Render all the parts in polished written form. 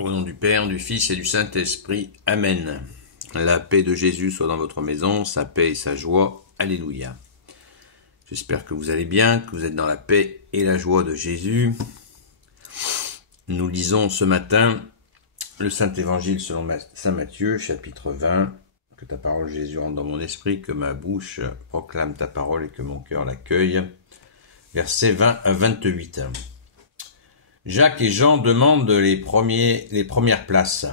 Au nom du Père, du Fils et du Saint-Esprit. Amen. La paix de Jésus soit dans votre maison, sa paix et sa joie. Alléluia. J'espère que vous allez bien, que vous êtes dans la paix et la joie de Jésus. Nous lisons ce matin le Saint-Évangile selon Saint Matthieu, chapitre 20. Que ta parole, Jésus, rentre dans mon esprit, que ma bouche proclame ta parole et que mon cœur l'accueille. Versets 20 à 28. Jacques et Jean demandent les premières places.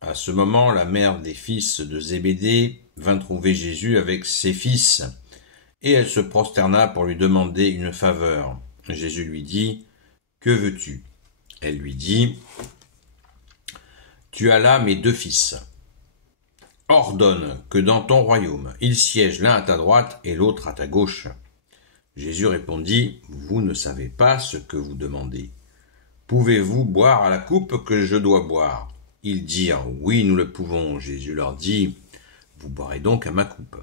À ce moment, la mère des fils de Zébédée vint trouver Jésus avec ses fils, et elle se prosterna pour lui demander une faveur. Jésus lui dit, « Que veux-tu » Elle lui dit, « Tu as là mes deux fils. Ordonne que dans ton royaume, ils siègent l'un à ta droite et l'autre à ta gauche. » Jésus répondit, « Vous ne savez pas ce que vous demandez. Pouvez-vous boire à la coupe que je dois boire ?» Ils dirent, « Oui, nous le pouvons. » Jésus leur dit, « Vous boirez donc à ma coupe.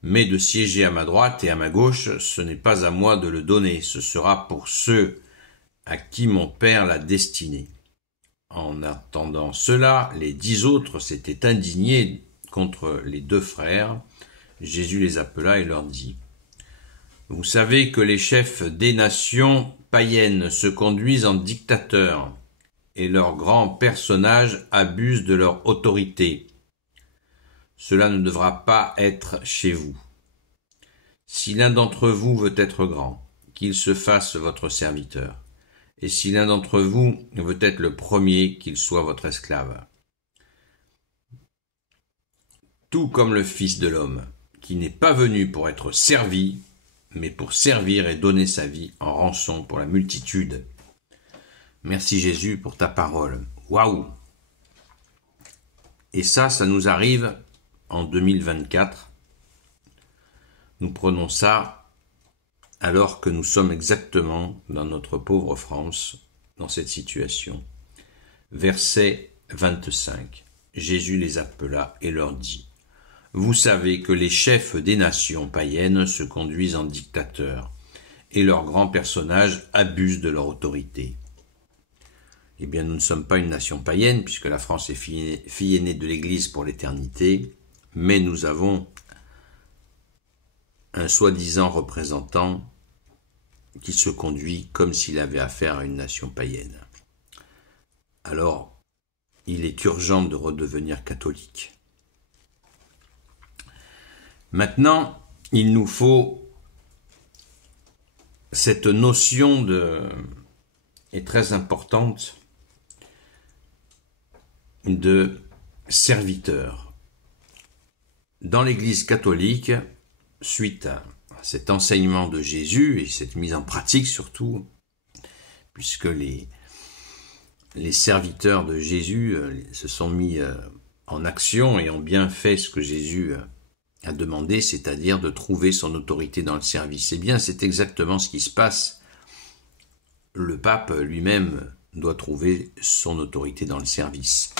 Mais de siéger à ma droite et à ma gauche, ce n'est pas à moi de le donner, ce sera pour ceux à qui mon Père l'a destiné. » En attendant cela, les 10 autres s'étaient indignés contre les deux frères. Jésus les appela et leur dit, « Vous savez que les chefs des nations païennes se conduisent en dictateurs, et leurs grands personnages abusent de leur autorité. Cela ne devra pas être chez vous. Si l'un d'entre vous veut être grand, qu'il se fasse votre serviteur, et si l'un d'entre vous veut être le premier, qu'il soit votre esclave. Tout comme le Fils de l'homme, qui n'est pas venu pour être servi, mais pour servir et donner sa vie en rançon pour la multitude. » Merci Jésus pour ta parole. Waouh! Et ça nous arrive en 2024. Nous prenons ça alors que nous sommes exactement dans notre pauvre France, dans cette situation. Verset 25. Jésus les appela et leur dit, « Vous savez que les chefs des nations païennes se conduisent en dictateurs, et leurs grands personnages abusent de leur autorité. » Eh bien, nous ne sommes pas une nation païenne, puisque la France est fille aînée de l'Église pour l'éternité, mais nous avons un soi-disant représentant qui se conduit comme s'il avait affaire à une nation païenne. Alors, il est urgent de redevenir catholique. Maintenant, il nous faut cette notion est très importante de serviteur. Dans l'Église catholique, suite à cet enseignement de Jésus et cette mise en pratique surtout, puisque les serviteurs de Jésus se sont mis en action et ont bien fait ce que Jésus a demandé, c'est-à-dire de trouver son autorité dans le service. Eh bien, c'est exactement ce qui se passe. Le pape lui-même doit trouver son autorité dans le service.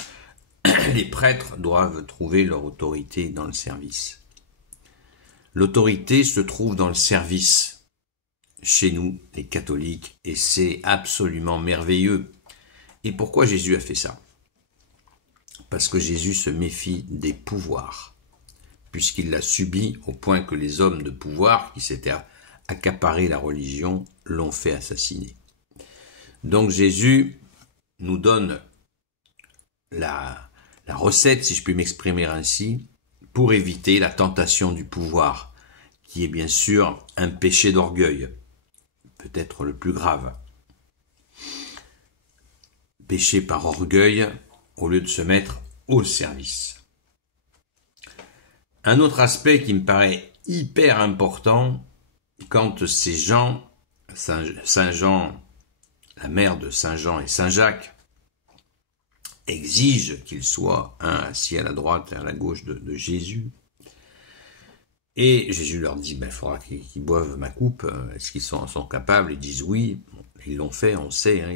Les prêtres doivent trouver leur autorité dans le service. L'autorité se trouve dans le service, chez nous, les catholiques, et c'est absolument merveilleux. Et pourquoi Jésus a fait ça? Parce que Jésus se méfie des pouvoirs, puisqu'il l'a subi au point que les hommes de pouvoir qui s'étaient accaparés la religion l'ont fait assassiner. Donc Jésus nous donne la recette, si je puis m'exprimer ainsi, pour éviter la tentation du pouvoir, qui est bien sûr un péché d'orgueil, peut-être le plus grave. Péché par orgueil au lieu de se mettre au service. Un autre aspect qui me paraît hyper important, quand ces gens, Saint Jean, la mère de Saint Jean et Saint Jacques, exigent qu'ils soient un assis à la droite et à la gauche de Jésus. Et Jésus leur dit, il faudra qu'ils boivent ma coupe. Est-ce qu'ils sont capables? Ils disent oui. Ils l'ont fait, on sait, hein,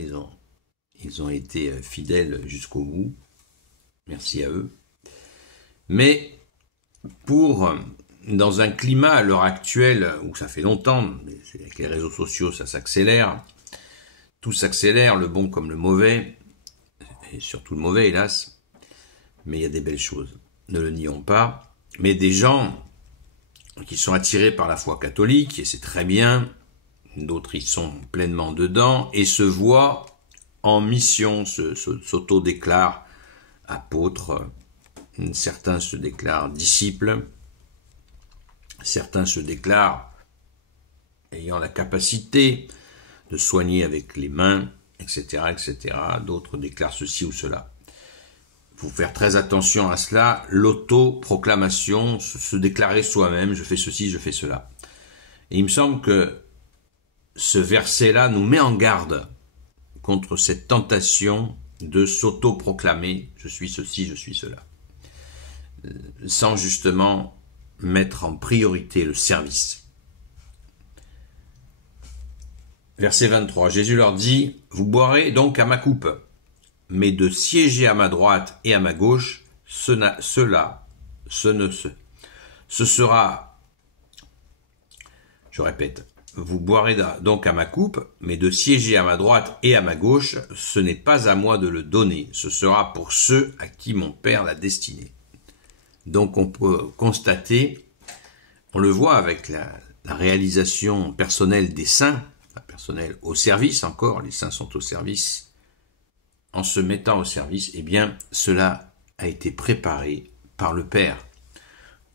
ils ont été fidèles jusqu'au bout. Merci à eux. Mais dans un climat à l'heure actuelle, où ça fait longtemps, mais avec les réseaux sociaux ça s'accélère, tout s'accélère, le bon comme le mauvais, et surtout le mauvais, hélas, mais il y a des belles choses, ne le nions pas. Mais des gens qui sont attirés par la foi catholique, et c'est très bien, d'autres y sont pleinement dedans, et se voient en mission, s'auto-déclarent apôtres, certains se déclarent disciples, certains se déclarent ayant la capacité de soigner avec les mains, etc., etc. D'autres déclarent ceci ou cela. Il faut faire très attention à cela, l'auto-proclamation, se déclarer soi-même, je fais ceci, je fais cela. Et il me semble que ce verset-là nous met en garde contre cette tentation de s'auto-proclamer, je suis ceci, je suis cela, sans justement mettre en priorité le service. Verset 23, Jésus leur dit, « Vous boirez donc à ma coupe, mais de siéger à ma droite et à ma gauche, ce sera, je répète, vous boirez donc à ma coupe, mais de siéger à ma droite et à ma gauche, ce n'est pas à moi de le donner, ce sera pour ceux à qui mon Père l'a destiné. » Donc on peut constater, on le voit avec la réalisation personnelle des saints, personnelle au service encore, les saints sont au service, en se mettant au service, eh bien cela a été préparé par le Père,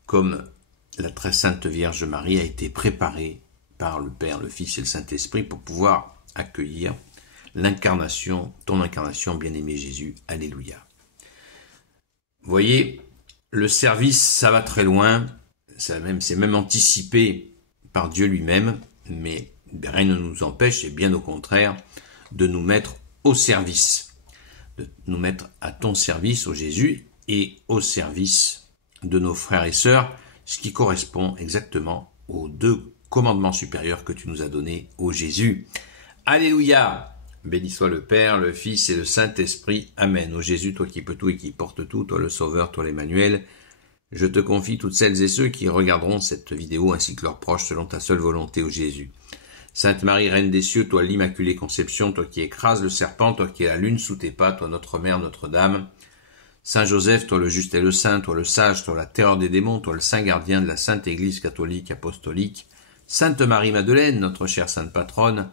comme la très sainte Vierge Marie a été préparée par le Père, le Fils et le Saint-Esprit pour pouvoir accueillir l'incarnation, ton incarnation, bien-aimé Jésus. Alléluia. Vous voyez, le service, ça va très loin, c'est même anticipé par Dieu lui-même, mais rien ne nous empêche, et bien au contraire, de nous mettre au service, de nous mettre à ton service, au Jésus, et au service de nos frères et sœurs, ce qui correspond exactement aux deux commandements supérieurs que tu nous as donnés, ô Jésus. Alléluia! Béni soit le Père, le Fils et le Saint-Esprit. Amen. Ô Jésus, toi qui peux tout et qui portes tout, toi le Sauveur, toi l'Emmanuel, je te confie toutes celles et ceux qui regarderont cette vidéo ainsi que leurs proches selon ta seule volonté, ô Jésus. Sainte Marie, Reine des cieux, toi l'Immaculée Conception, toi qui écrases le serpent, toi qui es la lune sous tes pas, toi notre Mère, Notre-Dame. Saint Joseph, toi le juste et le saint, toi le sage, toi la terreur des démons, toi le saint gardien de la Sainte Église catholique apostolique. Sainte Marie-Madeleine, notre chère sainte patronne.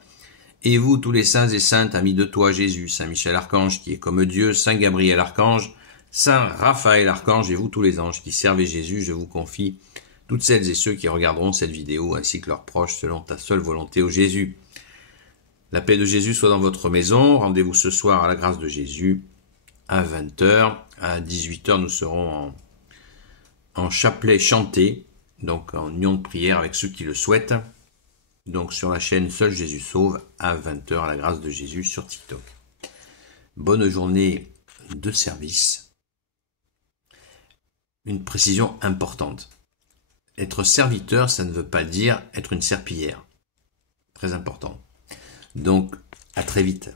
Et vous, tous les saints et saintes, amis de toi, Jésus, Saint Michel Archange, qui est comme Dieu, Saint Gabriel Archange, Saint Raphaël Archange, et vous, tous les anges qui servez Jésus, je vous confie toutes celles et ceux qui regarderont cette vidéo, ainsi que leurs proches, selon ta seule volonté, ô Jésus. La paix de Jésus soit dans votre maison. Rendez-vous ce soir à la grâce de Jésus, à 20h. À 18h, nous serons en chapelet chanté, donc en union de prière avec ceux qui le souhaitent. Donc sur la chaîne Seul Jésus Sauve, à 20h, à la grâce de Jésus, sur TikTok. Bonne journée de service. Une précision importante. Être serviteur, ça ne veut pas dire être une serpillière. Très important. Donc, à très vite.